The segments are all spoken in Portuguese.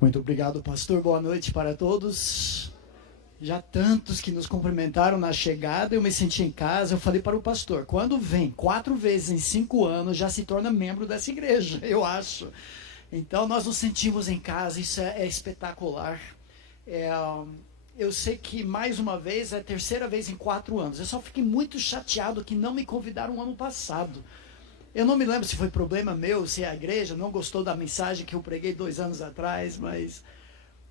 Muito obrigado, pastor. Boa noite para todos. Já tantos que nos cumprimentaram na chegada, eu me senti em casa. Eu falei para o pastor, quando vem 4 vezes em 5 anos, já se torna membro dessa igreja, eu acho. Então, nós nos sentimos em casa, isso é espetacular. Eu sei que, mais uma vez, é a terceira vez em 4 anos. Eu só fiquei muito chateado que não me convidaram ano passado. Eu não me lembro se foi problema meu, se a igreja não gostou da mensagem que eu preguei 2 anos atrás, mas,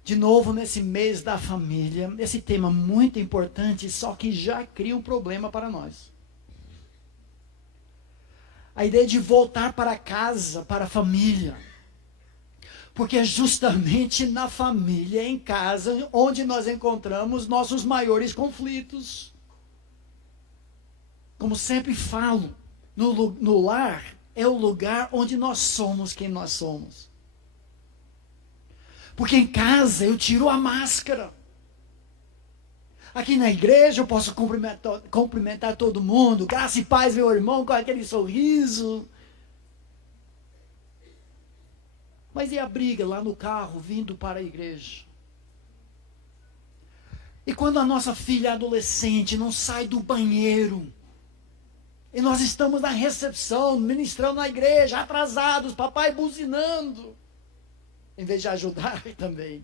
de novo, nesse mês da família, esse tema muito importante, só que já cria um problema para nós. A ideia de voltar para casa, para a família. Porque é justamente na família, em casa, onde nós encontramos nossos maiores conflitos. Como sempre falo, no lar é o lugar onde nós somos quem nós somos. Porque em casa eu tiro a máscara. Aqui na igreja eu posso cumprimentar todo mundo. Graça e paz, meu irmão, com aquele sorriso. Mas e a briga lá no carro, vindo para a igreja? E quando a nossa filha adolescente não sai do banheiro, e nós estamos na recepção, ministrando na igreja, atrasados, papai buzinando, em vez de ajudar também.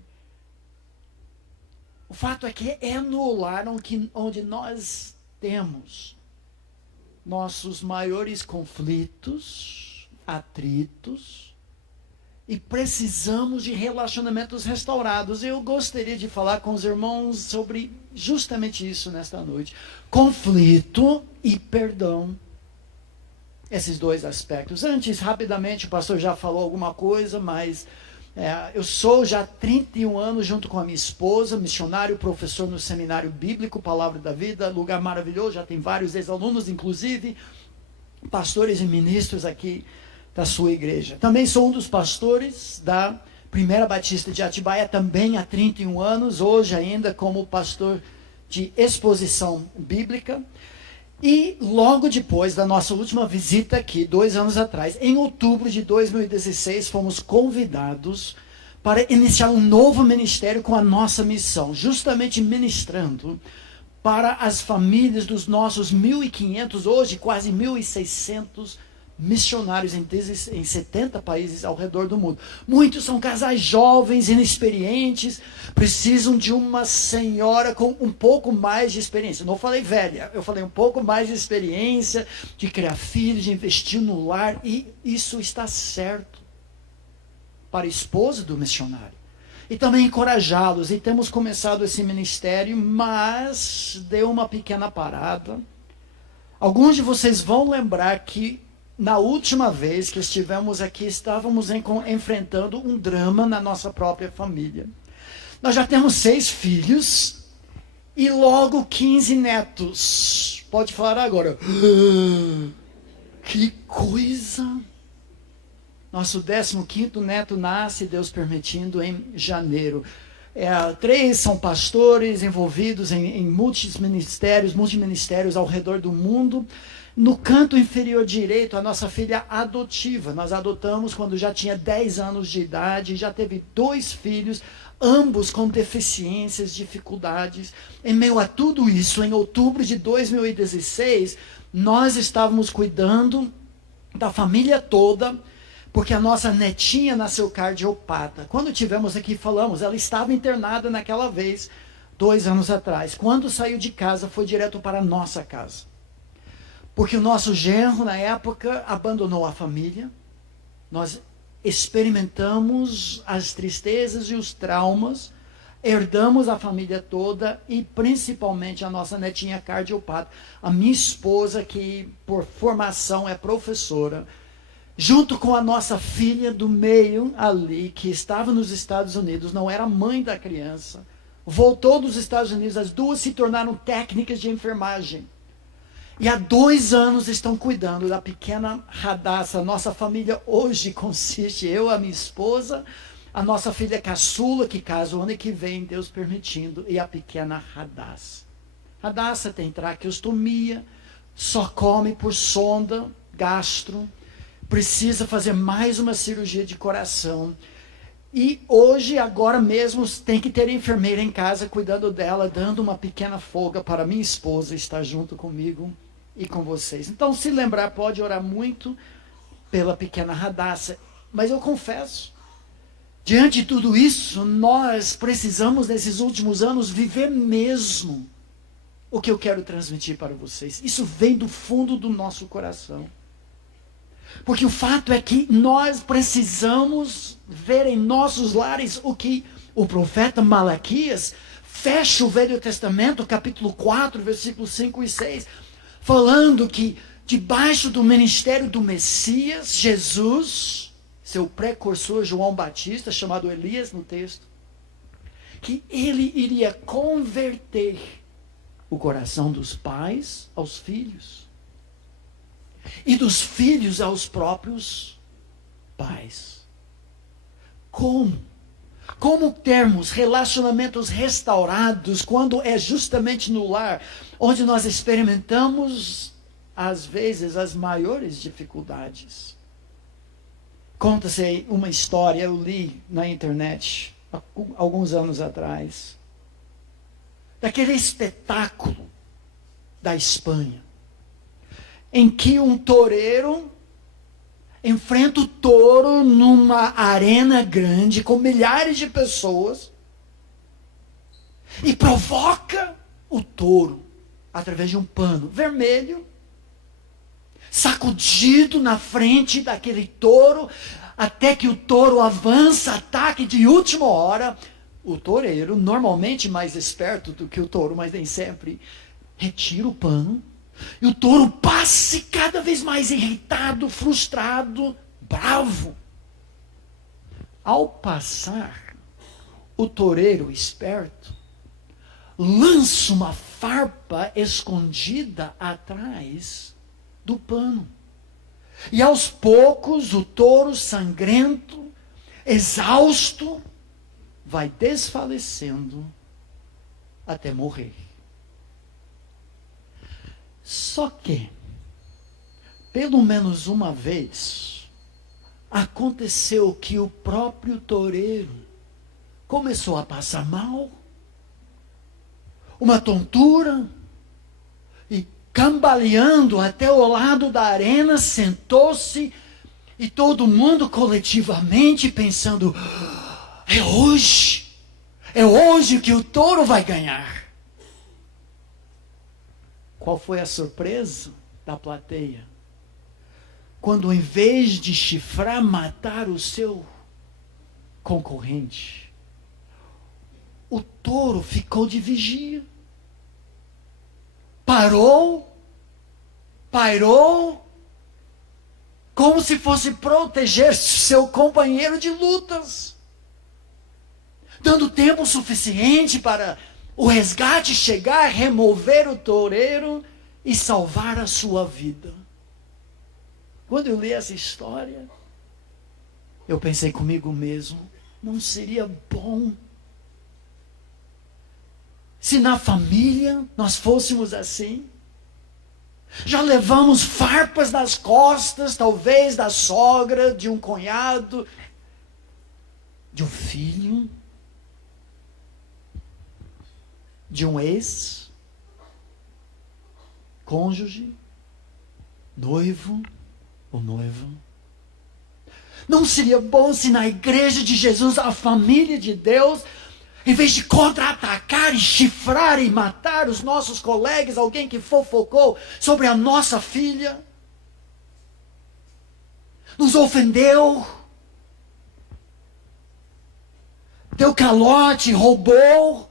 O fato é que é no lar onde nós temos nossos maiores conflitos, atritos, e precisamos de relacionamentos restaurados. Eu gostaria de falar com os irmãos sobre justamente isso nesta noite. Conflito e perdão. Esses dois aspectos. Antes, rapidamente, o pastor já falou alguma coisa, mas eu sou já há 31 anos junto com a minha esposa, missionário, professor no Seminário Bíblico, Palavra da Vida, lugar maravilhoso, já tem vários ex-alunos, inclusive, pastores e ministros aqui da sua igreja. Também sou um dos pastores da Primeira Batista de Atibaia, também há 31 anos, hoje ainda como pastor de exposição bíblica. E logo depois da nossa última visita aqui, 2 anos atrás, em outubro de 2016, fomos convidados para iniciar um novo ministério com a nossa missão, justamente ministrando para as famílias dos nossos 1.500, hoje quase 1.600 missionários em 70 países ao redor do mundo. Muitos são casais jovens, inexperientes, precisam de uma senhora com um pouco mais de experiência. Não falei velha, eu falei um pouco mais de experiência, de criar filhos, de investir no lar, e isso está certo para a esposa do missionário. E também encorajá-los, e temos começado esse ministério, mas deu uma pequena parada. Alguns de vocês vão lembrar que na última vez que estivemos aqui, estávamos enfrentando um drama na nossa própria família. Nós já temos 6 filhos e logo 15 netos. Pode falar agora. Que coisa! Nosso 15º neto nasce, Deus permitindo, em janeiro. 3 são pastores envolvidos em multiministérios ao redor do mundo. No canto inferior direito, a nossa filha adotiva. Nós adotamos quando já tinha 10 anos de idade, já teve 2 filhos, ambos com deficiências, dificuldades. Em meio a tudo isso, em outubro de 2016, nós estávamos cuidando da família toda, porque a nossa netinha nasceu cardiopata. Quando tivemos aqui, falamos, ela estava internada naquela vez, 2 anos atrás. Quando saiu de casa, foi direto para a nossa casa. Porque o nosso genro, na época, abandonou a família. Nós experimentamos as tristezas e os traumas, herdamos a família toda e principalmente a nossa netinha cardiopata. A minha esposa, que por formação é professora, junto com a nossa filha do meio ali, que estava nos Estados Unidos, não era mãe da criança, voltou dos Estados Unidos, as duas se tornaram técnicas de enfermagem. E há 2 anos estão cuidando da pequena Radassa. Nossa família hoje consiste, eu, a minha esposa, a nossa filha caçula, que casa o ano que vem, Deus permitindo, e a pequena Radassa. Radassa tem traqueostomia, só come por sonda, gastro, precisa fazer mais uma cirurgia de coração. E hoje, agora mesmo, tem que ter enfermeira em casa cuidando dela, dando uma pequena folga para minha esposa estar junto comigo e com vocês. Então, se lembrar, pode orar muito pela pequena Radassa. Mas eu confesso, diante de tudo isso, nós precisamos, nesses últimos anos, viver mesmo o que eu quero transmitir para vocês. Isso vem do fundo do nosso coração. Porque o fato é que nós precisamos ver em nossos lares o que o profeta Malaquias fecha o Velho Testamento, capítulo 4, versículos 5 e 6, falando que debaixo do ministério do Messias, Jesus, seu precursor João Batista, chamado Elias no texto, que ele iria converter o coração dos pais aos filhos e dos filhos aos próprios pais. Como? Como termos relacionamentos restaurados quando é justamente no lar onde nós experimentamos, às vezes, as maiores dificuldades? Conta-se uma história, eu li na internet, alguns anos atrás, daquele espetáculo da Espanha, em que um toureiro enfrenta o touro numa arena grande com milhares de pessoas e provoca o touro através de um pano vermelho, sacudido na frente daquele touro, até que o touro avança, ataque de última hora. O toureiro, normalmente mais esperto do que o touro, mas nem sempre, retira o pano. E o touro passa cada vez mais irritado, frustrado, bravo. Ao passar, o toureiro esperto lança uma farpa escondida atrás do pano. E aos poucos, o touro sangrento, exausto, vai desfalecendo até morrer. Só que, pelo menos uma vez, aconteceu que o próprio toureiro começou a passar mal, uma tontura, e cambaleando até o lado da arena, sentou-se, e todo mundo coletivamente pensando, é hoje que o touro vai ganhar. Qual foi a surpresa da plateia? Quando, em vez de chifrar, matar o seu concorrente, o touro ficou de vigia. Pairou, como se fosse proteger seu companheiro de lutas, dando tempo suficiente para o resgate chegar, remover o toureiro e salvar a sua vida. Quando eu li essa história, eu pensei comigo mesmo, não seria bom se na família nós fôssemos assim? Já levamos farpas nas costas, talvez da sogra, de um cunhado, de um filho, de um ex, cônjuge, noivo ou noiva. Não seria bom se na igreja de Jesus, a família de Deus, em vez de contra-atacar e chifrar e matar os nossos colegas, alguém que fofocou sobre a nossa filha, nos ofendeu, deu calote, roubou,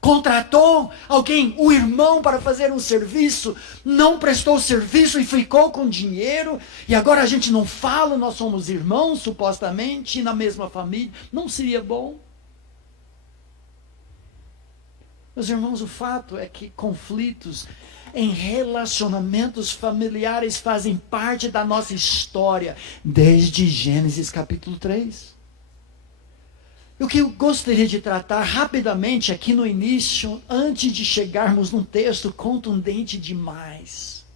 contratou alguém, um irmão, para fazer um serviço, não prestou serviço e ficou com dinheiro, e agora a gente não fala, nós somos irmãos, supostamente, na mesma família. Não seria bom? Meus irmãos, o fato é que conflitos em relacionamentos familiares fazem parte da nossa história, desde Gênesis capítulo 3. O que eu gostaria de tratar rapidamente aqui no início, antes de chegarmos num texto contundente demais,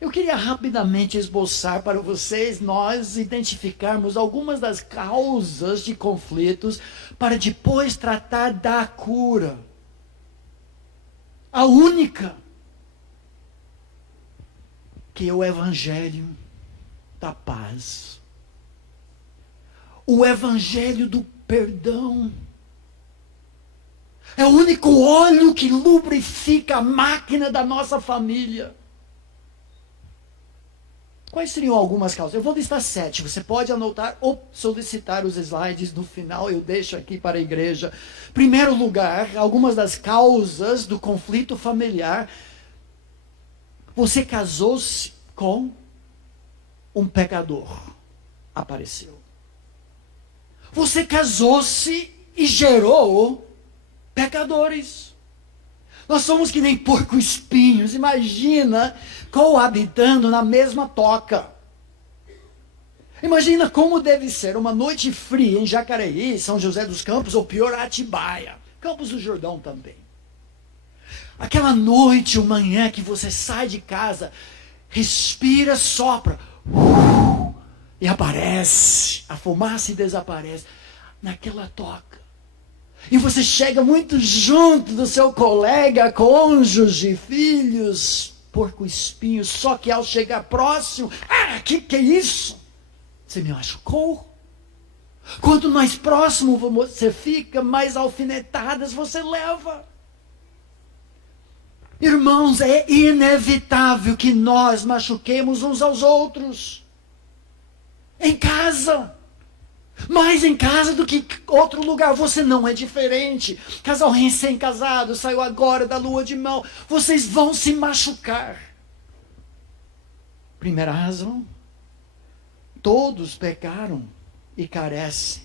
Eu queria rapidamente esboçar para vocês, nós identificarmos algumas das causas de conflitos para depois tratar da cura. A única que é o Evangelho da paz. O Evangelho do perdão. É o único óleo que lubrifica a máquina da nossa família. Quais seriam algumas causas? Eu vou listar 7. Você pode anotar ou solicitar os slides no final. Eu deixo aqui para a igreja. Primeiro lugar, algumas das causas do conflito familiar. Você casou-se com um pecador. Apareceu. Você casou-se e gerou pecadores. Nós somos que nem porco-espinhos. Imagina coabitando na mesma toca. Imagina como deve ser uma noite fria em Jacareí, São José dos Campos, ou pior, Atibaia. Campos do Jordão também. Aquela noite ou manhã que você sai de casa, respira, sopra, e aparece, a fumaça desaparece naquela toca. E você chega muito junto do seu colega, cônjuge, filhos, porco-espinho, só que ao chegar próximo, que é isso? Você me machucou? Quanto mais próximo você fica, mais alfinetadas você leva. Irmãos, é inevitável que nós machuquemos uns aos outros. Em casa. Mais em casa do que outro lugar. Você não é diferente. Casal recém-casado, saiu agora da lua de mel. Vocês vão se machucar. Primeira razão. Todos pecaram e carecem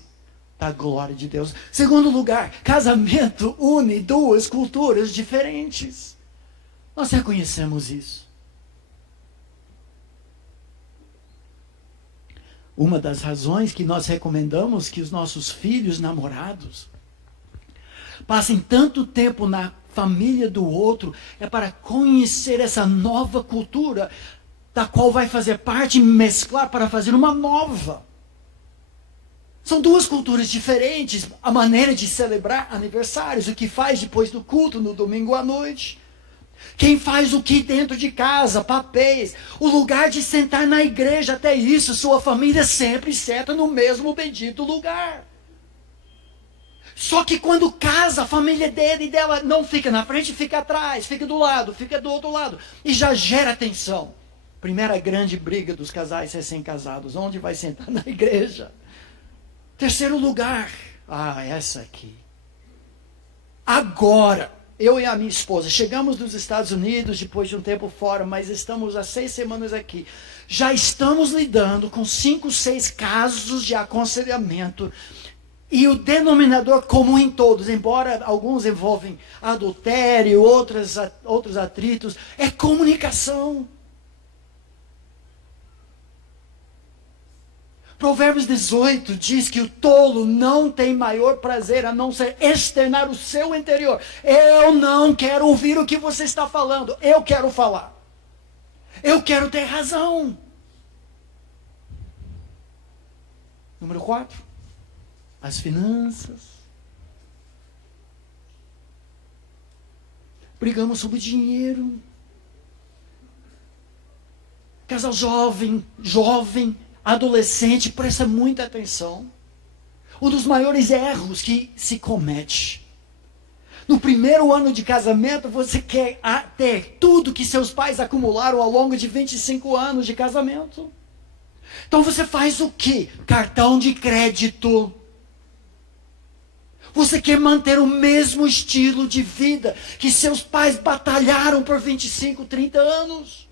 da glória de Deus. Segundo lugar, casamento une duas culturas diferentes. Nós reconhecemos isso. Uma das razões que nós recomendamos que os nossos filhos namorados passem tanto tempo na família do outro é para conhecer essa nova cultura da qual vai fazer parte e mesclar para fazer uma nova. São duas culturas diferentes, a maneira de celebrar aniversários, o que faz depois do culto no domingo à noite. Quem faz o que dentro de casa, papéis, o lugar de sentar na igreja, até isso, sua família sempre senta no mesmo bendito lugar. Só que quando casa, a família dele e dela não fica na frente, fica atrás, fica do lado, fica do outro lado. E já gera tensão. Primeira grande briga dos casais recém-casados, onde vai sentar na igreja? Terceiro lugar, essa aqui. Agora, eu e a minha esposa, chegamos dos Estados Unidos depois de um tempo fora, mas estamos há 6 semanas aqui. Já estamos lidando com 5, 6 casos de aconselhamento. E o denominador comum em todos, embora alguns envolvem adultério, outros atritos, é comunicação. Provérbios 18 diz que o tolo não tem maior prazer a não ser externar o seu interior. Eu não quero ouvir o que você está falando. Eu quero falar. Eu quero ter razão. Número 4. As finanças. Brigamos sobre dinheiro. Casal jovem, adolescente, presta muita atenção. Um dos maiores erros que se comete. No primeiro ano de casamento, você quer ter tudo que seus pais acumularam ao longo de 25 anos de casamento. Então você faz o quê? Cartão de crédito. Você quer manter o mesmo estilo de vida que seus pais batalharam por 25, 30 anos.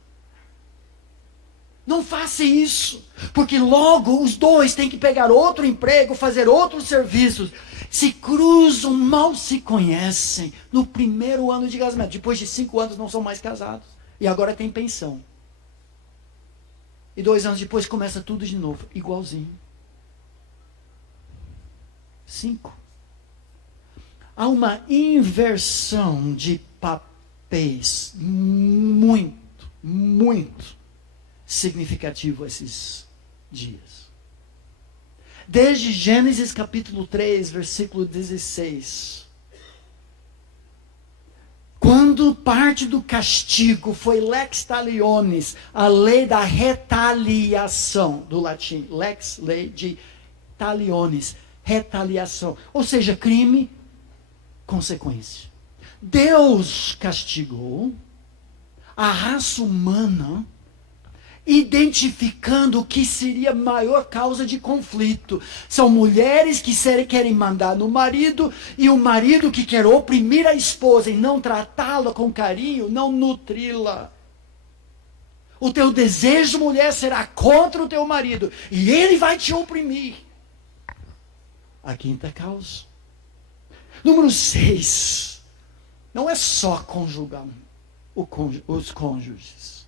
Não faça isso, porque logo os dois têm que pegar outro emprego, fazer outros serviços. Se cruzam, mal se conhecem no primeiro ano de casamento. Depois de 5 anos não são mais casados. E agora tem pensão. E 2 anos depois começa tudo de novo, igualzinho. 5. Há uma inversão de papéis muito significativo esses dias. Desde Gênesis capítulo 3, versículo 16. Quando parte do castigo foi lex talionis, a lei da retaliação, do latim, lex, lei de talionis, retaliação, ou seja, crime, consequência. Deus castigou a raça humana, identificando o que seria a maior causa de conflito. São mulheres que querem mandar no marido, e o marido que quer oprimir a esposa e não tratá-la com carinho, não nutri-la. O teu desejo, mulher, será contra o teu marido, e ele vai te oprimir. A quinta causa. Número 6. Não é só conjugar os cônjuges.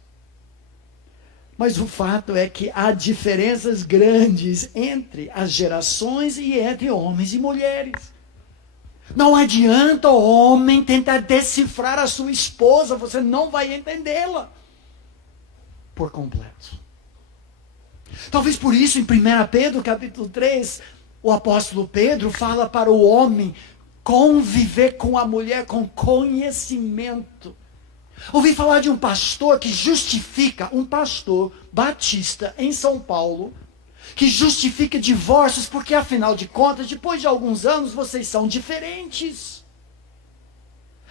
Mas o fato é que há diferenças grandes entre as gerações e entre homens e mulheres. Não adianta o homem tentar decifrar a sua esposa, você não vai entendê-la por completo. Talvez por isso, em 1 Pedro, capítulo 3, o apóstolo Pedro fala para o homem conviver com a mulher com conhecimento. Ouvi falar de um pastor que justifica, um pastor batista em São Paulo, que justifica divórcios porque, afinal de contas, depois de alguns anos, vocês são diferentes.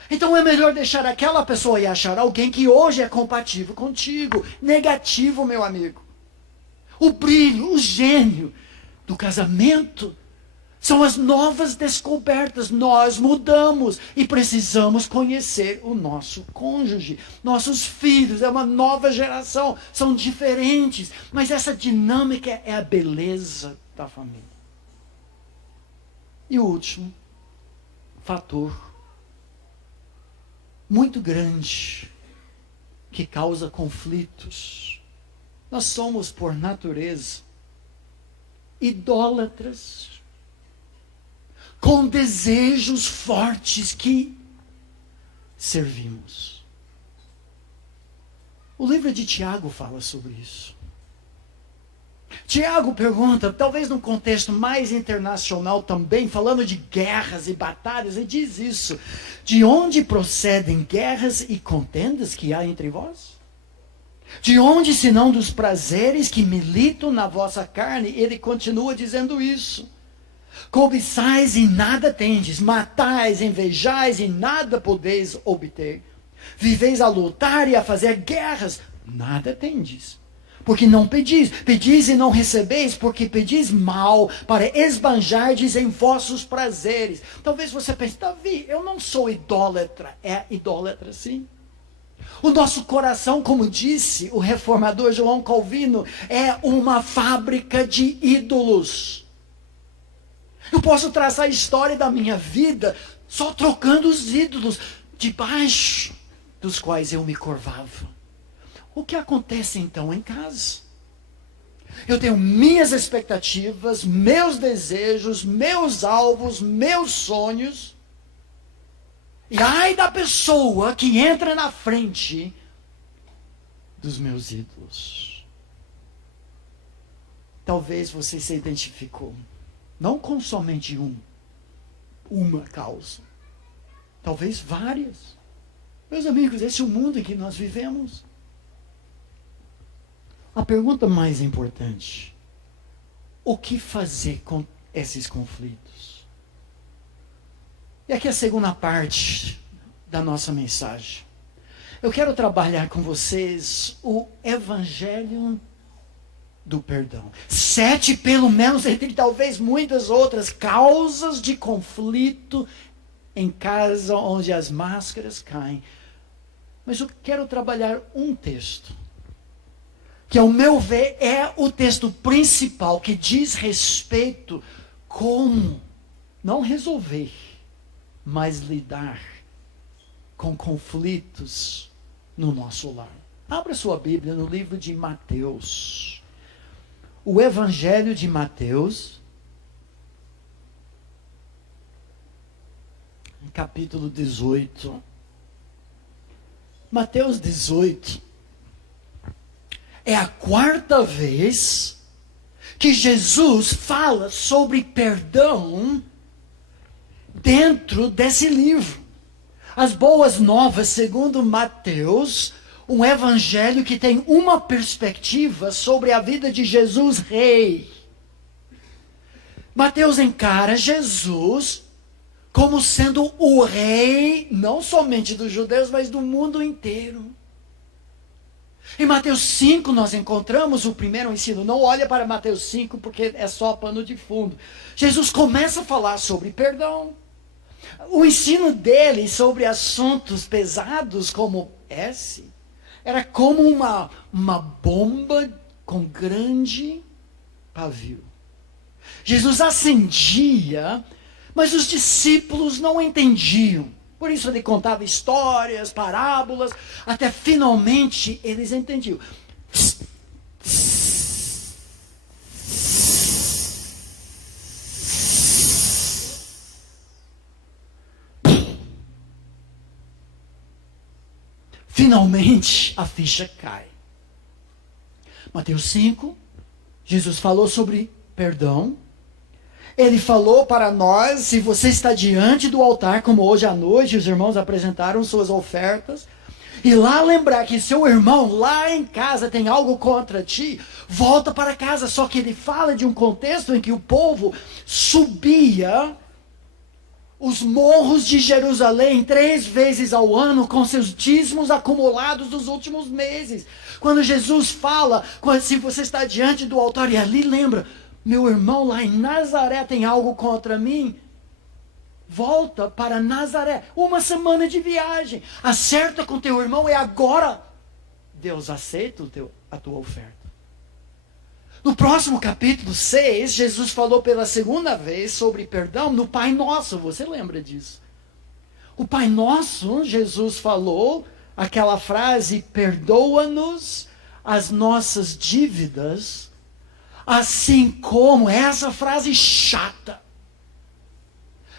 Então é melhor deixar aquela pessoa e achar alguém que hoje é compatível contigo. Negativo, meu amigo. O brilho, o gênio do casamento são as novas descobertas. Nós mudamos e precisamos conhecer o nosso cônjuge. Nossos filhos é uma nova geração, são diferentes. Mas essa dinâmica é a beleza da família. E o último fator muito grande que causa conflitos. Nós somos, por natureza, idólatras, com desejos fortes que servimos. O livro de Tiago fala sobre isso. Tiago pergunta, talvez num contexto mais internacional também, falando de guerras e batalhas, e diz isso: de onde procedem guerras e contendas que há entre vós? De onde, senão dos prazeres que militam na vossa carne? Ele continua dizendo isso. Cobiçais e nada tendes, matais, invejais e nada podeis obter. Viveis a lutar e a fazer guerras, nada tendes. Porque não pedis, pedis e não recebeis, porque pedis mal, para esbanjardes em vossos prazeres. Talvez você pense, Davi, eu não sou idólatra. É idólatra, sim. O nosso coração, como disse o reformador João Calvino, é uma fábrica de ídolos. Eu posso traçar a história da minha vida só trocando os ídolos debaixo dos quais eu me curvava. O que acontece então em casa? Eu tenho minhas expectativas, meus desejos, meus alvos, meus sonhos. E ai da pessoa que entra na frente dos meus ídolos. Talvez você se identificou. Não com somente uma causa. Talvez várias. Meus amigos, esse é o mundo em que nós vivemos. A pergunta mais importante: o que fazer com esses conflitos? E aqui é a segunda parte da nossa mensagem. Eu quero trabalhar com vocês o Evangelho do perdão. 7, pelo menos, entre talvez muitas outras causas de conflito em casa onde as máscaras caem. Mas eu quero trabalhar um texto, que ao meu ver é o texto principal, que diz respeito como não resolver, mas lidar com conflitos no nosso lar. Abra sua Bíblia no livro de Mateus. O Evangelho de Mateus, capítulo 18. Mateus 18 É a quarta vez que Jesus fala sobre perdão dentro desse livro. As Boas Novas, segundo Mateus, um evangelho que tem uma perspectiva sobre a vida de Jesus rei. Mateus encara Jesus como sendo o rei, não somente dos judeus, mas do mundo inteiro. Em Mateus 5 nós encontramos o primeiro ensino. Não olha para Mateus 5 porque é só pano de fundo. Jesus começa a falar sobre perdão. O ensino dele sobre assuntos pesados como esse era como uma bomba com grande pavio. Jesus acendia, mas os discípulos não entendiam. Por isso ele contava histórias, parábolas, até finalmente eles entendiam. Finalmente a ficha cai. Mateus 5, Jesus falou sobre perdão. Ele falou para nós, se você está diante do altar, como hoje à noite os irmãos apresentaram suas ofertas, e lá lembrar que seu irmão lá em casa tem algo contra ti, volta para casa. Só que ele fala de um contexto em que o povo subia os morros de Jerusalém 3 vezes ao ano com seus dízimos acumulados dos últimos meses. Quando Jesus fala, se você está diante do altar e ali lembra, meu irmão lá em Nazaré tem algo contra mim, volta para Nazaré. 1 semana de viagem. Acerta com teu irmão e agora Deus aceita a tua oferta. No próximo capítulo 6, Jesus falou pela segunda vez sobre perdão no Pai Nosso. Você lembra disso? O Pai Nosso, Jesus falou aquela frase, perdoa-nos as nossas dívidas, assim como, essa frase chata,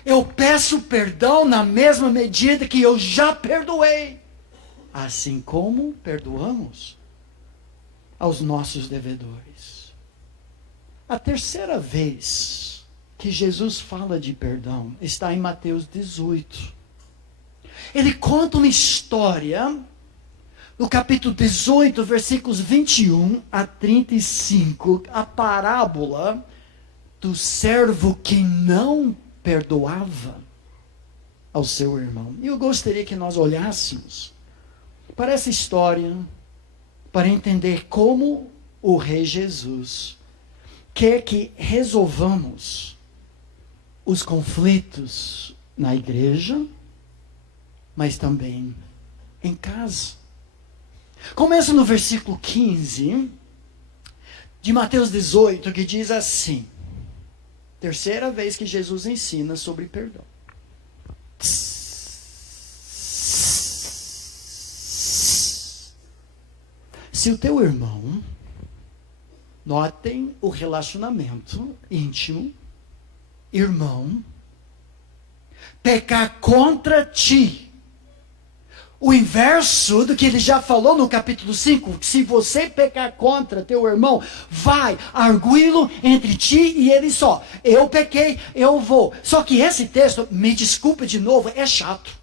eu peço perdão na mesma medida que eu já perdoei, assim como perdoamos aos nossos devedores. A terceira vez que Jesus fala de perdão está em Mateus 18. Ele conta uma história no capítulo 18, versículos 21 a 35, a parábola do servo que não perdoava ao seu irmão. E eu gostaria que nós olhássemos para essa história, para entender como o Rei Jesus quer que resolvamos os conflitos na igreja, mas também em casa. Começa no versículo 15 de Mateus 18, que diz assim, terceira vez que Jesus ensina sobre perdão. Se o teu irmão, notem o relacionamento íntimo, irmão, pecar contra ti, o inverso do que ele já falou no capítulo 5, se você pecar contra teu irmão, vai, arguí-lo entre ti e ele só. Eu pequei, eu vou. Só que esse texto, me desculpe de novo, é chato.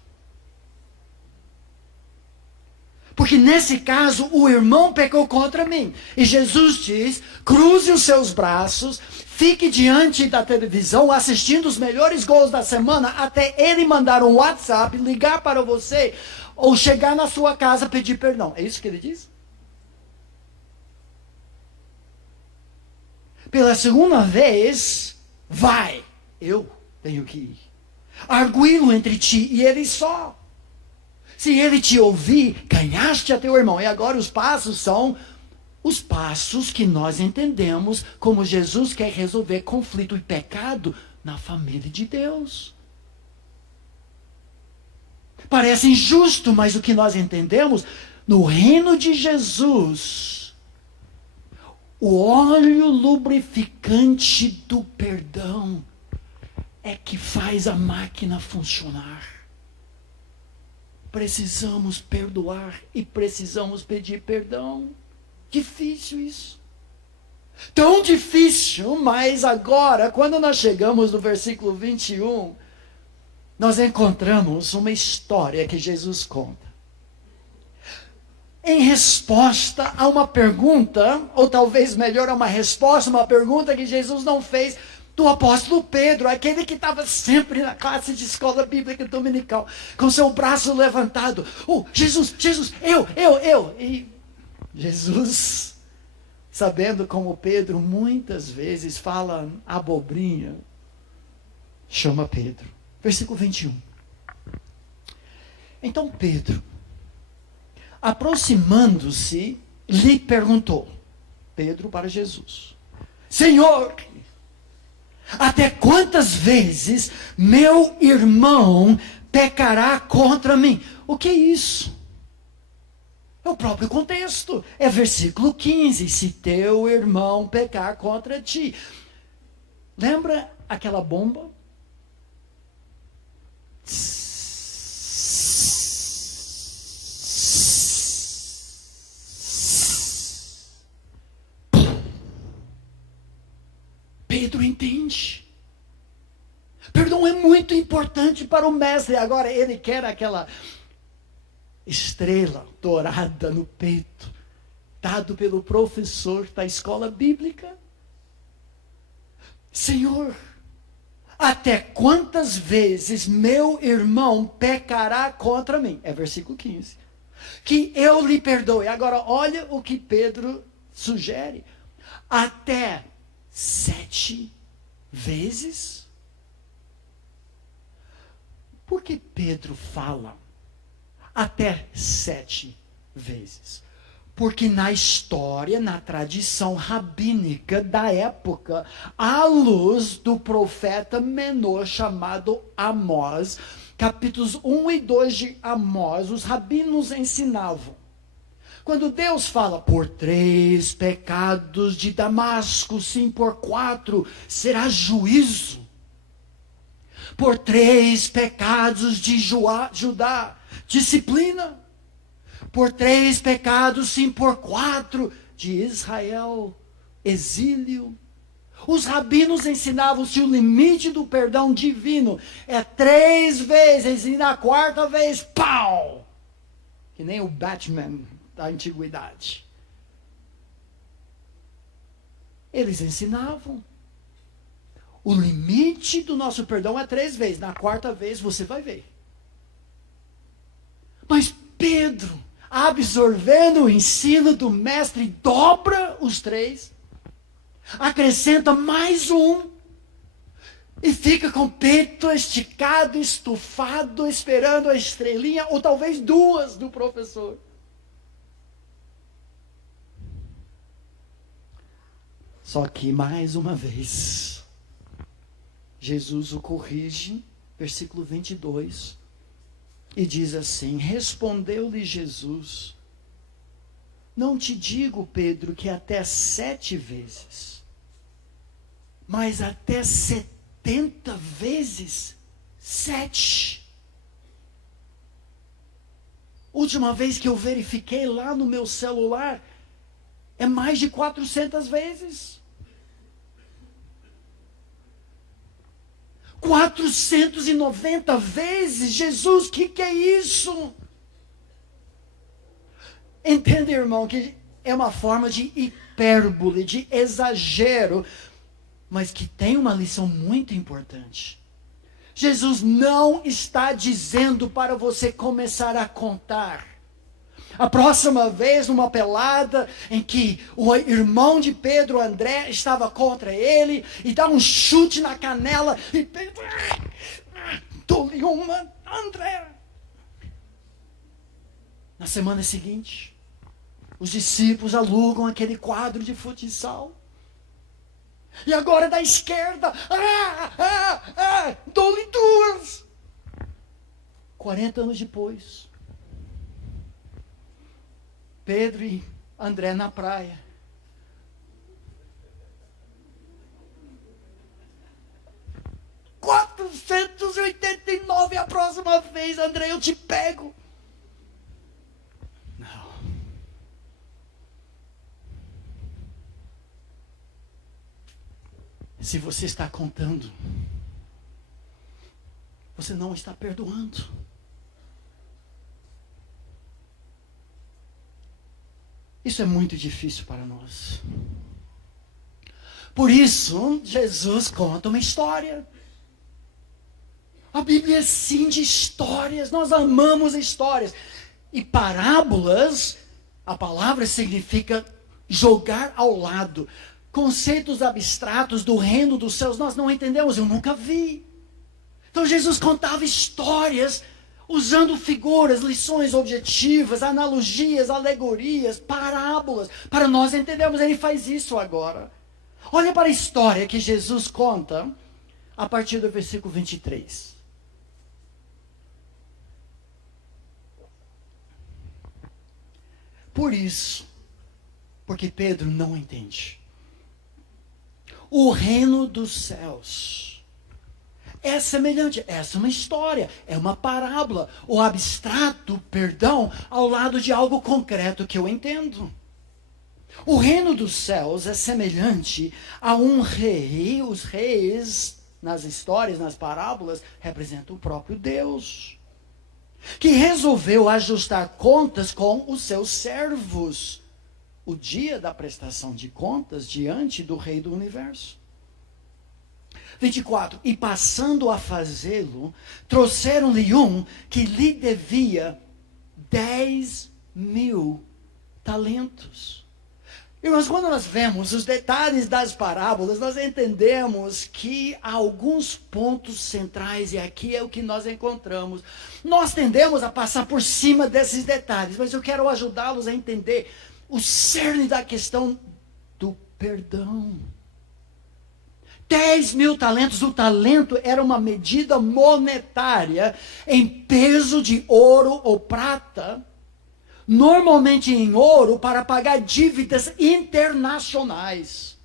Porque nesse caso, o irmão pecou contra mim. E Jesus diz, cruze os seus braços, fique diante da televisão, assistindo os melhores gols da semana, até ele mandar um WhatsApp, ligar para você, ou chegar na sua casa pedir perdão. É isso que ele diz? Pela segunda vez, vai, eu tenho que ir. Arguí-lo entre ti e ele só. Se ele te ouvir, ganhaste a teu irmão. E agora os passos são os passos que nós entendemos como Jesus quer resolver conflito e pecado na família de Deus. Parece injusto, mas o que nós entendemos, no reino de Jesus, o óleo lubrificante do perdão é que faz a máquina funcionar. Precisamos perdoar e precisamos pedir perdão. Difícil isso. Tão difícil, mas agora, quando nós chegamos no versículo 21, nós encontramos uma história que Jesus conta. Em resposta a uma pergunta, ou talvez melhor a uma resposta, uma pergunta que Jesus não fez, do apóstolo Pedro, aquele que estava sempre na classe de escola bíblica dominical, com seu braço levantado. Oh, Jesus, eu. E Jesus, sabendo como Pedro muitas vezes fala abobrinha, chama Pedro. Versículo 21. Então Pedro, aproximando-se, lhe perguntou, Pedro para Jesus: Senhor, até quantas vezes meu irmão pecará contra mim? O que é isso? É o próprio contexto. É versículo 15. Se teu irmão pecar contra ti. Lembra aquela bomba? Pedro entende. Perdão é muito importante para o mestre. Agora ele quer aquela estrela dourada no peito, dado pelo professor da escola bíblica. Senhor, até quantas vezes meu irmão pecará contra mim? É versículo 15. Que eu lhe perdoe. Agora olha o que Pedro sugere. Até 7 vezes? Por que Pedro fala até 7 vezes? Porque na história, na tradição rabínica da época, à luz do profeta menor chamado Amós, capítulos 1 e 2 de Amós, os rabinos ensinavam. Quando Deus fala, por 3 pecados de Damasco, sim, por 4 será juízo. Por 3 pecados de Judá, disciplina. Por 3 pecados, sim, por 4 de Israel, exílio. Os rabinos ensinavam se o limite do perdão divino é 3 vezes e na 4ª vez, pau! Que nem o Batman da antiguidade. Eles ensinavam. O limite do nosso perdão é 3 vezes. Na 4ª vez você vai ver. Mas Pedro, absorvendo o ensino do mestre, dobra os 3, acrescenta mais 1, e fica com o peito esticado, estufado, esperando a estrelinha, ou talvez 2 do professor. Só que, mais uma vez, Jesus o corrige, versículo 22, e diz assim: respondeu-lhe Jesus: não te digo, Pedro, que até 7 vezes, mas até 70 vezes 7. Última vez que eu verifiquei lá no meu celular, é mais de 400 vezes. 490 vezes, Jesus, que é isso? Entenda, irmão, que é uma forma de hipérbole, de exagero, mas que tem uma lição muito importante. Jesus não está dizendo para você começar a contar. A próxima vez, numa pelada, em que o irmão de Pedro, André, estava contra ele, e dá um chute na canela, e Pedro, dou-lhe uma, André. Na semana seguinte, os discípulos alugam aquele quadro de futsal. E agora da esquerda, dou-lhe 2. 40 anos depois, Pedro e André na praia. "489 a próxima vez, André, eu te pego." Não. Se você está contando, você não está perdoando. Isso é muito difícil para nós. Por isso, Jesus conta uma história. A Bíblia é sim de histórias. Nós amamos histórias. E parábolas, a palavra significa jogar ao lado. Conceitos abstratos do reino dos céus nós não entendemos, eu nunca vi. Então Jesus contava histórias, usando figuras, lições objetivas, analogias, alegorias, parábolas, para nós entendermos. Ele faz isso agora. Olha para a história que Jesus conta a partir do versículo 23. Por isso, porque Pedro não entende. O reino dos céus é semelhante, essa é uma história, é uma parábola, o abstrato, perdão, ao lado de algo concreto que eu entendo. O reino dos céus é semelhante a um rei. Os reis, nas histórias, nas parábolas, representam o próprio Deus, que resolveu ajustar contas com os seus servos. O dia da prestação de contas diante do Rei do Universo. 24. E passando a fazê-lo, trouxeram-lhe um que lhe devia 10.000 talentos. Irmãos, quando nós vemos os detalhes das parábolas, nós entendemos que há alguns pontos centrais, e aqui é o que nós encontramos. Nós tendemos a passar por cima desses detalhes, mas eu quero ajudá-los a entender o cerne da questão do perdão. 10.000 talentos. O talento era uma medida monetária em peso de ouro ou prata, normalmente em ouro, para pagar dívidas internacionais.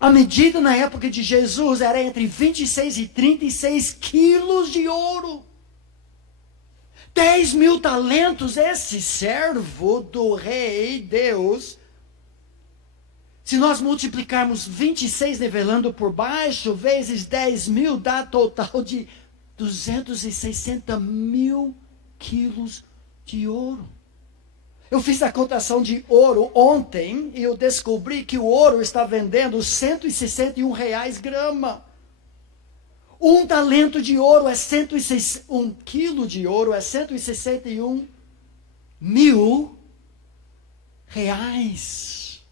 A medida na época de Jesus era entre 26 e 36 quilos de ouro. 10.000 talentos, esse servo do rei Deus, se nós multiplicarmos 26 nivelando por baixo, vezes 10.000, dá total de 260.000 quilos de ouro. Eu fiz a cotação de ouro ontem e eu descobri que o ouro está vendendo R$ 161 grama. Um talento de ouro é 106, um quilo de ouro é 161.000 reais.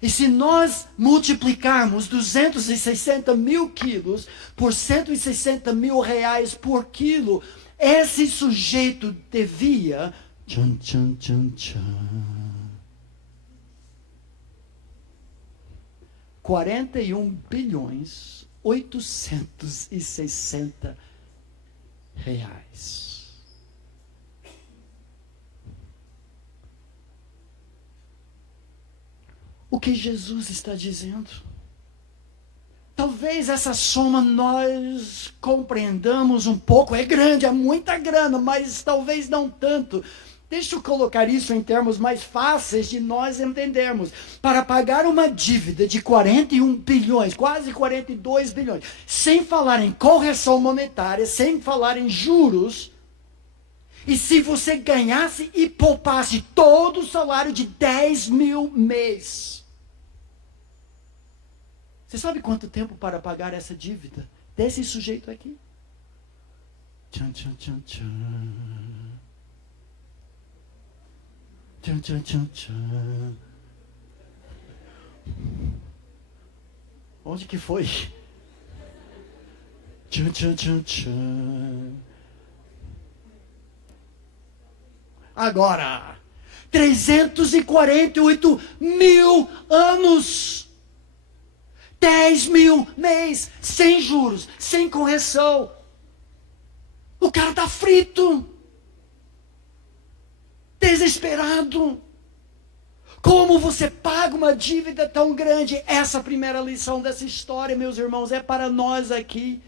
E se nós multiplicarmos 260.000 quilos por 160.000 reais por quilo, esse sujeito devia 41.860 reais. O que Jesus está dizendo? Talvez essa soma nós compreendamos um pouco. É grande, é muita grana, mas talvez não tanto. Deixa eu colocar isso em termos mais fáceis de nós entendermos. Para pagar uma dívida de 41 bilhões, quase 42 bilhões, sem falar em correção monetária, sem falar em juros, e se você ganhasse e poupasse todo o salário de 10.000 mês, você sabe quanto tempo para pagar essa dívida desse sujeito aqui? Tchan, tchan, tchan, tchan. Tchan, tchan, tchan, tchan. Onde que foi? Tchan, tchan, tchan, tchan. Agora, 348.000 anos. 10.000 mês, sem juros, sem correção. O cara está frito. Desesperado. Como você paga uma dívida tão grande? Essa primeira lição dessa história, meus irmãos, é para nós aqui.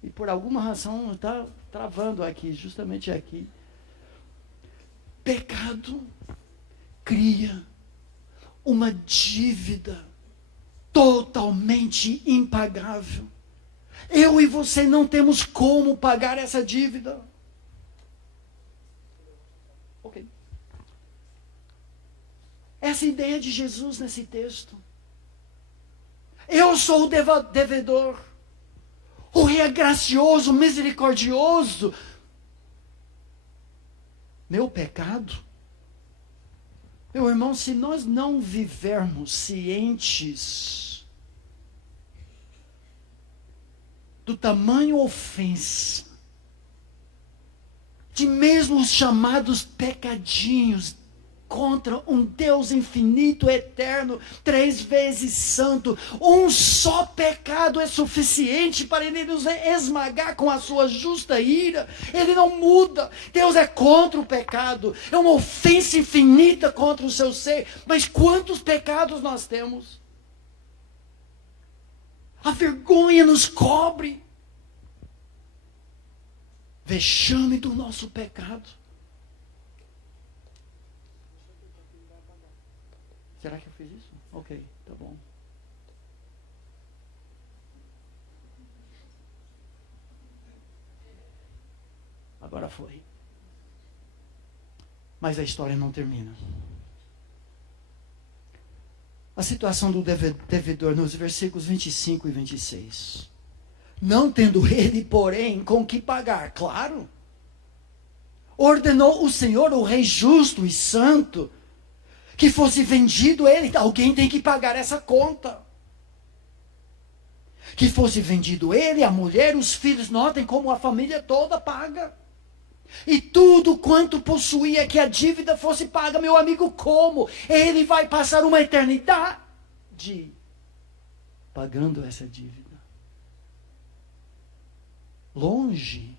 E por alguma razão está travando aqui, justamente aqui. Pecado cria uma dívida totalmente impagável. Eu e você não temos como pagar essa dívida. Ok. Essa é a ideia de Jesus nesse texto. Eu sou o devedor. O Rei é gracioso, misericordioso. Meu pecado? Meu irmão, se nós não vivermos cientes do tamanho ofensa, de mesmo os chamados pecadinhos contra um Deus infinito, eterno, 3 vezes santo, um só pecado é suficiente para ele nos esmagar com a sua justa ira. Ele não muda. Deus é contra o pecado, é uma ofensa infinita contra o seu ser. Mas quantos pecados nós temos? A vergonha nos cobre. Vexame do nosso pecado. Será que eu fiz isso? Ok, tá bom. Agora foi. Mas a história não termina. A situação do devedor nos versículos 25 e 26. Não tendo ele, porém, com que pagar, claro. Ordenou o Senhor, o Rei justo e santo, que fosse vendido ele. Alguém tem que pagar essa conta. Que fosse vendido ele, a mulher, os filhos. Notem como a família toda paga. E tudo quanto possuía, que a dívida fosse paga. Meu amigo, como? Ele vai passar uma eternidade pagando essa dívida. Longe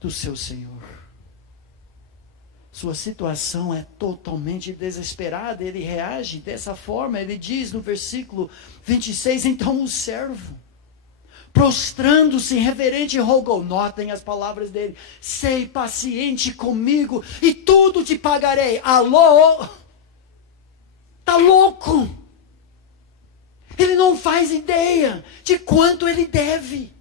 do seu Senhor. Sua situação é totalmente desesperada. Ele reage dessa forma. Ele diz no versículo 26, então o servo, prostrando-se reverente, rogou. Notem as palavras dele. Sei paciente comigo e tudo te pagarei. Alô? Tá louco? Ele não faz ideia de quanto ele deve.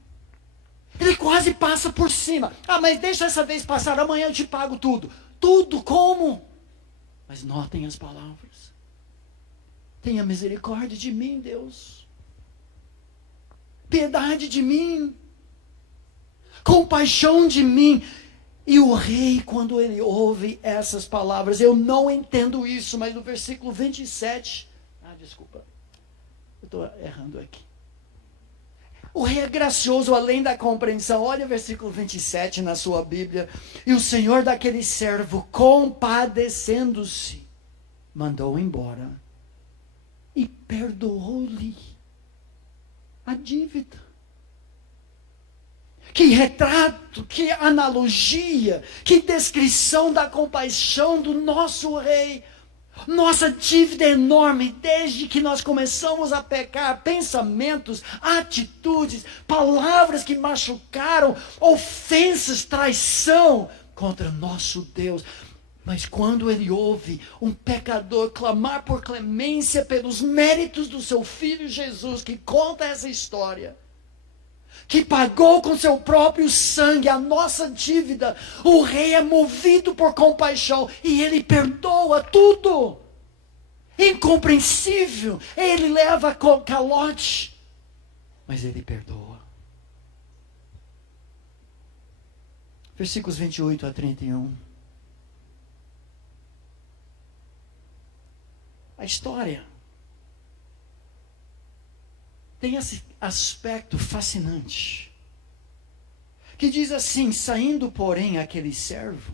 Ele quase passa por cima. Ah, mas deixa essa vez passar, amanhã eu te pago tudo. Tudo como? Mas notem as palavras. Tenha misericórdia de mim, Deus. Piedade de mim. Compaixão de mim. E o rei, quando ele ouve essas palavras, eu não entendo isso, mas no versículo 27, desculpa, eu estou errando aqui. O rei é gracioso além da compreensão. Olha o versículo 27 na sua Bíblia. E o senhor daquele servo, compadecendo-se, mandou embora e perdoou-lhe a dívida. Que retrato, que analogia, que descrição da compaixão do nosso rei. Nossa dívida é enorme desde que nós começamos a pecar. Pensamentos, atitudes, palavras que machucaram, ofensas, traição contra nosso Deus. Mas quando ele ouve um pecador clamar por clemência pelos méritos do seu filho Jesus, que conta essa história, que pagou com seu próprio sangue a nossa dívida, o rei é movido por compaixão e ele perdoa tudo. Incompreensível, ele leva calote, mas ele perdoa. Versículos 28 a 31. A história tem esse aspecto fascinante, que diz assim: saindo, porém, aquele servo,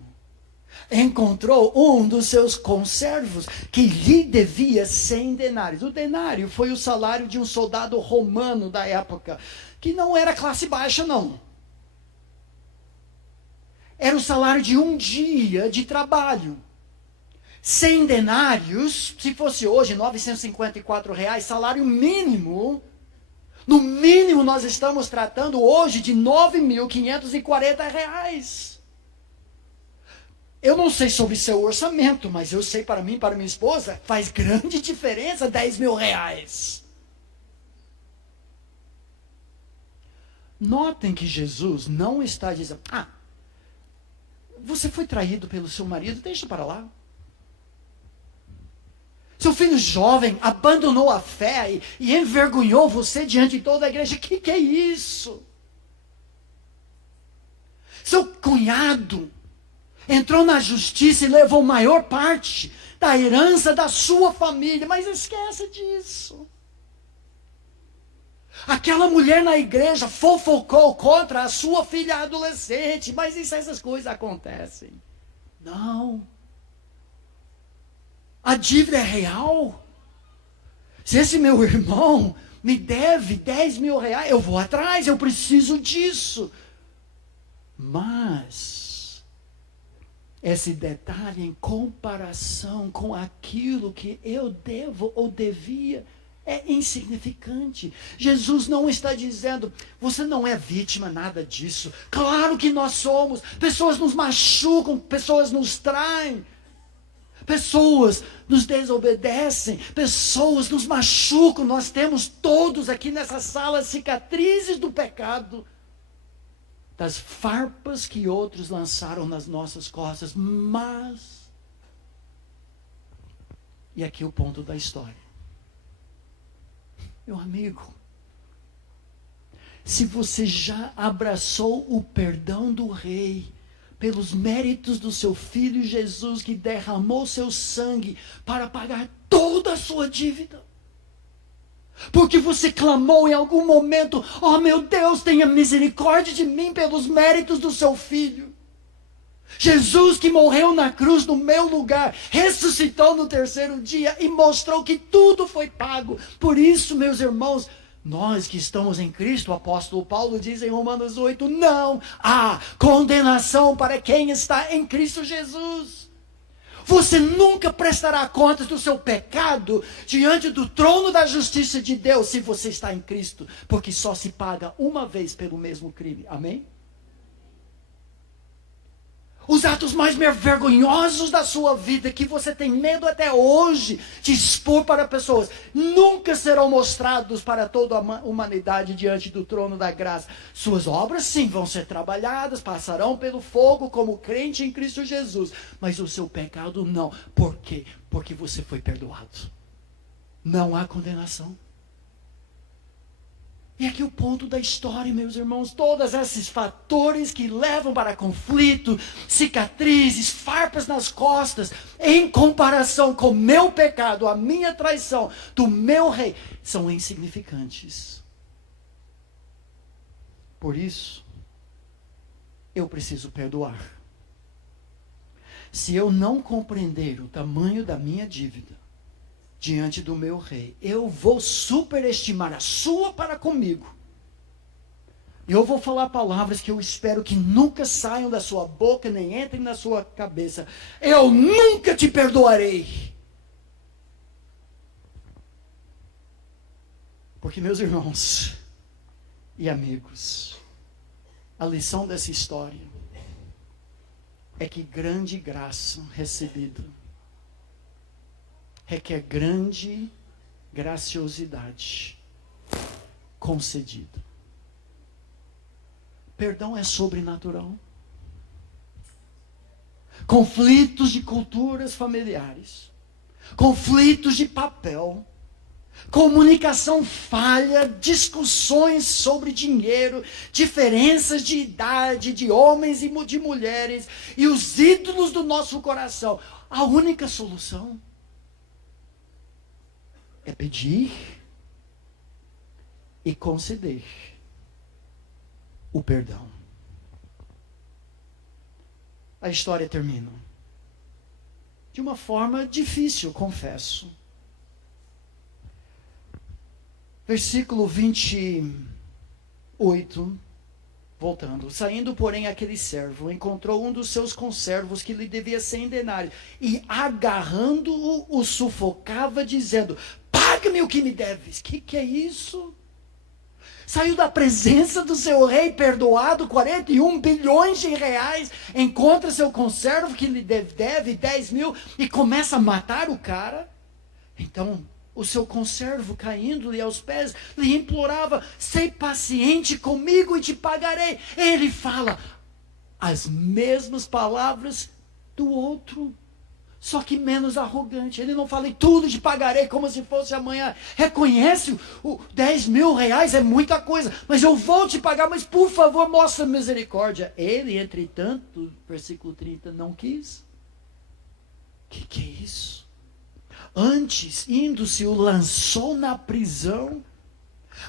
encontrou um dos seus conservos, que lhe devia 100 denários. O denário foi o salário de um soldado romano da época, que não era classe baixa, não. Era o salário de um dia de trabalho. 100 denários, se fosse hoje, R$954, salário mínimo. No mínimo, nós estamos tratando hoje de R$9.540. Eu não sei sobre seu orçamento, mas eu sei para mim, para minha esposa, faz grande diferença R$10.000. Notem que Jesus não está dizendo, você foi traído pelo seu marido, deixa para lá. Seu filho jovem abandonou a fé e envergonhou você diante de toda a igreja. O que é isso? Seu cunhado entrou na justiça e levou a maior parte da herança da sua família. Mas esquece disso. Aquela mulher na igreja fofocou contra a sua filha adolescente. Mas essas coisas acontecem. Não. A dívida é real. Se esse meu irmão me deve 10 mil reais, eu vou atrás, eu preciso disso. Mas esse detalhe em comparação com aquilo que eu devo ou devia é insignificante. Jesus não está dizendo, você não é vítima, nada disso. Claro que nós somos. Pessoas nos machucam, pessoas nos traem. Pessoas nos desobedecem, pessoas nos machucam. Nós temos todos aqui nessa sala cicatrizes do pecado, das farpas que outros lançaram nas nossas costas. Mas, e aqui o ponto da história. Meu amigo, se você já abraçou o perdão do Rei, pelos méritos do seu Filho Jesus, que derramou seu sangue para pagar toda a sua dívida. Porque você clamou em algum momento, meu Deus, tenha misericórdia de mim pelos méritos do seu Filho. Jesus que morreu na cruz no meu lugar, ressuscitou no terceiro dia e mostrou que tudo foi pago. Por isso, meus irmãos, nós que estamos em Cristo, o apóstolo Paulo diz em Romanos 8, não há condenação para quem está em Cristo Jesus. Você nunca prestará contas do seu pecado diante do trono da justiça de Deus se você está em Cristo, porque só se paga uma vez pelo mesmo crime. Amém? Os atos mais vergonhosos da sua vida, que você tem medo até hoje de expor para pessoas, nunca serão mostrados para toda a humanidade diante do trono da graça. Suas obras, sim, vão ser trabalhadas, passarão pelo fogo como crente em Cristo Jesus. Mas o seu pecado não. Por quê? Porque você foi perdoado. Não há condenação. E aqui o ponto da história, meus irmãos, todos esses fatores que levam para conflito, cicatrizes, farpas nas costas, em comparação com o meu pecado, a minha traição, do meu rei, são insignificantes. Por isso, eu preciso perdoar. Se eu não compreender o tamanho da minha dívida, diante do meu rei, eu vou superestimar a sua para comigo. Eu vou falar palavras que eu espero que nunca saiam da sua boca, nem entrem na sua cabeça. Eu nunca te perdoarei. Porque, meus irmãos e amigos, a lição dessa história é que grande graça recebida requer grande graciosidade concedida. Perdão é sobrenatural. Conflitos de culturas familiares, conflitos de papel, comunicação falha, discussões sobre dinheiro, diferenças de idade de homens e de mulheres e os ídolos do nosso coração. A única solução é pedir e conceder o perdão. A história termina de uma forma difícil, confesso. Versículo 28, voltando. Saindo, porém, aquele servo encontrou um dos seus conservos que lhe devia 100 denários e, agarrando-o, o sufocava, dizendo: paga-me o que me deves. Que é isso? Saiu da presença do seu rei perdoado, 41 bilhões de reais, encontra seu conservo que lhe deve 10 mil e começa a matar o cara. Então, o seu conservo caindo-lhe aos pés, lhe implorava: "Sei paciente comigo e te pagarei." Ele fala as mesmas palavras do outro, só que menos arrogante. Ele não fala: "Em tudo te pagarei", como se fosse amanhã. Reconhece, o 10 mil reais é muita coisa, mas eu vou te pagar, mas por favor, mostra misericórdia. Ele, entretanto, versículo 30, não quis. Que é isso? Antes, indo-se, o lançou na prisão,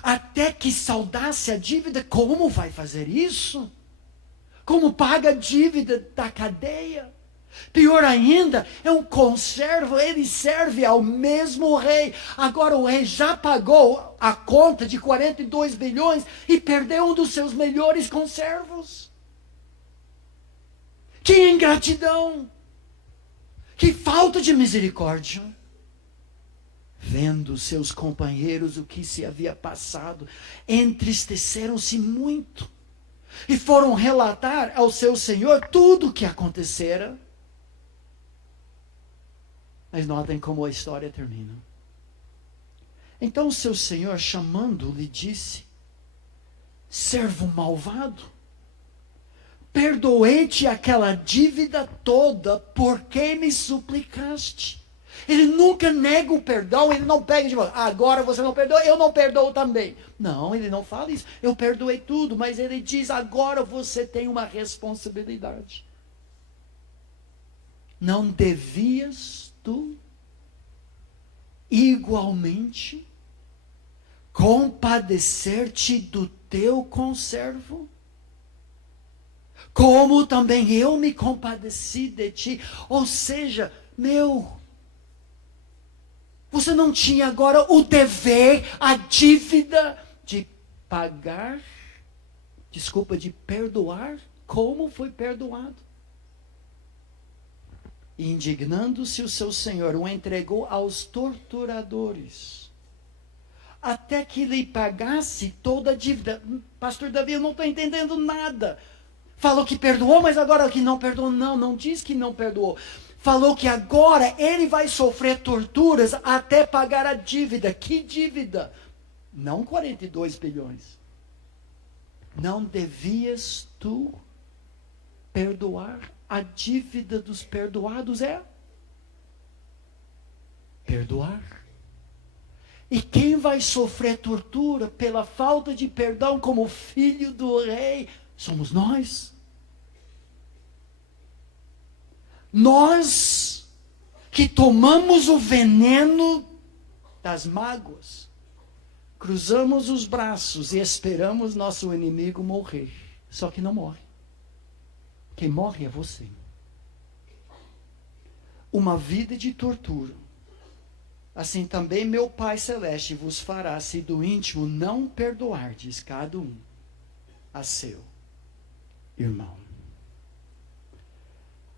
até que saldasse a dívida. Como vai fazer isso? Como paga a dívida da cadeia? Pior ainda, é um conservo, ele serve ao mesmo rei. Agora o rei já pagou a conta de 42 bilhões e perdeu um dos seus melhores conservos. Que ingratidão! Que falta de misericórdia! Vendo seus companheiros o que se havia passado, entristeceram-se muito e foram relatar ao seu senhor tudo o que acontecera. Mas notem como a história termina. Então seu senhor, chamando-o, lhe disse: "Servo malvado, perdoei-te aquela dívida toda, porque me suplicaste." Ele nunca nega o perdão, ele não pega de volta: "Agora você não perdoa, eu não perdoo também." Não, ele não fala isso. Eu perdoei tudo, mas ele diz: agora você tem uma responsabilidade. Não devias tu igualmente compadecer-te do teu conservo, como também eu me compadeci de ti? Ou seja, você não tinha agora o dever, a dívida de pagar, de perdoar como foi perdoado? E indignando-se o seu senhor, o entregou aos torturadores, até que lhe pagasse toda a dívida. Pastor Davi, eu não estou entendendo nada. Falou que perdoou, mas agora que não perdoou. Não diz que não perdoou. Falou que agora ele vai sofrer torturas até pagar a dívida. Que dívida? Não 42 bilhões. Não devias tu perdoar? A dívida dos perdoados é perdoar. E quem vai sofrer tortura pela falta de perdão como filho do rei? Somos nós. Nós que tomamos o veneno das mágoas, cruzamos os braços e esperamos nosso inimigo morrer. Só que não morre. Quem morre é você. Uma vida de tortura. Assim também meu Pai Celeste vos fará, se do íntimo não perdoardes cada um a seu irmão.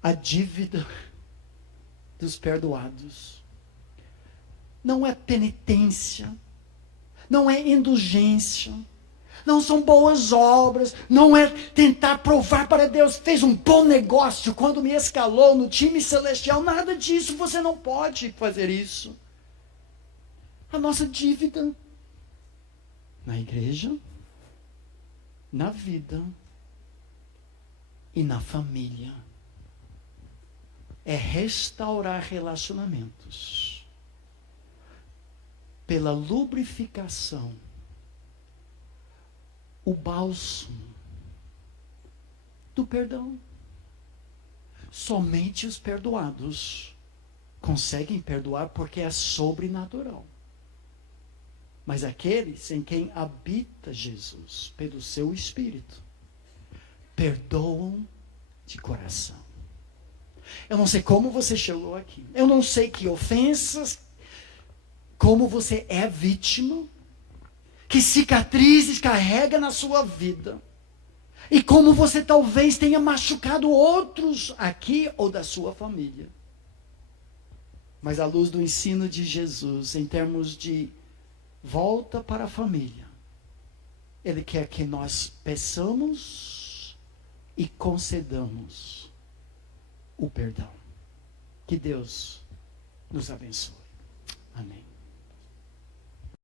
A dívida dos perdoados não é penitência, não é indulgência, não são boas obras, não é tentar provar para Deus: fez um bom negócio quando me escalou no time celestial. Nada disso, você não pode fazer isso. A nossa dívida na igreja, na vida e na família é restaurar relacionamentos pela lubrificação, o bálsamo do perdão. Somente os perdoados conseguem perdoar, porque é sobrenatural. Mas aqueles em quem habita Jesus, pelo seu Espírito, perdoam de coração. Eu não sei como você chegou aqui. Eu não sei que ofensas, como você é vítima, que cicatrizes carrega na sua vida, e como você talvez tenha machucado outros aqui ou da sua família. Mas à luz do ensino de Jesus, em termos de volta para a família, Ele quer que nós peçamos e concedamos o perdão. Que Deus nos abençoe. Amém.